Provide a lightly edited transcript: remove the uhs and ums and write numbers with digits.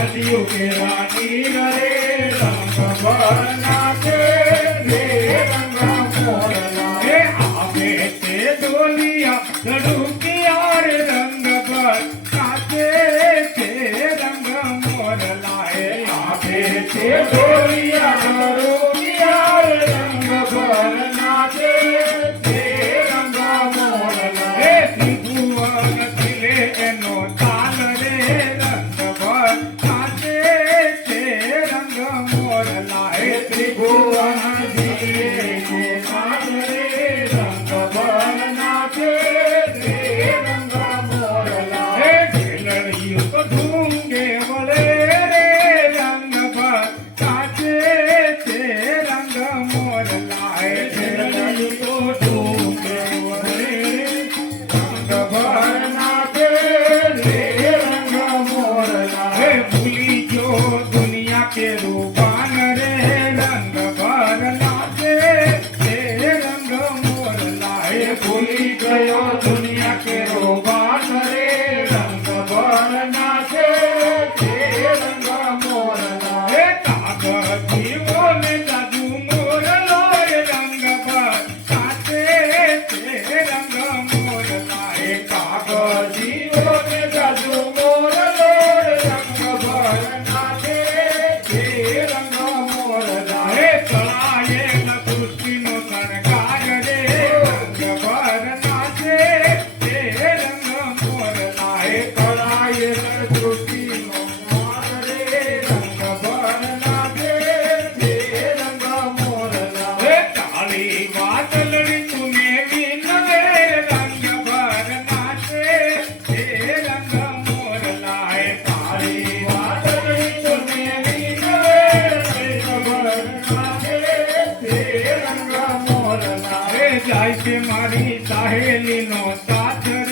नदियों के रानी रे रंग नाचे रे रंग मोरला हे आगे ते डोलिया लड़ुकिया रे रंग पर नाचे ते रंग मोरला हे आगे ते डोलिया लड़ुकिया रे रंग पर नाचे ते रंग मोरला हे त्रिभुवन खिले एनो ताल रे रंग पर नाचे ते रंग मोरला हे त्रिभुवन खिले के ताल रे रंग पर नाचे ते रंग मोरला हे खिलड़ियों को ढूंढे बोले रे रंग पर नाचे ते रंग मोरला हे खिलड़ियों को ढूंढे बोले रंग पर नाचे रे रंग मोरला हे भूली जो दुनिया के रूपान रे रंग આવે છે રંગ મોરલા. એ જાય છે મારી સહેલીનો સાથ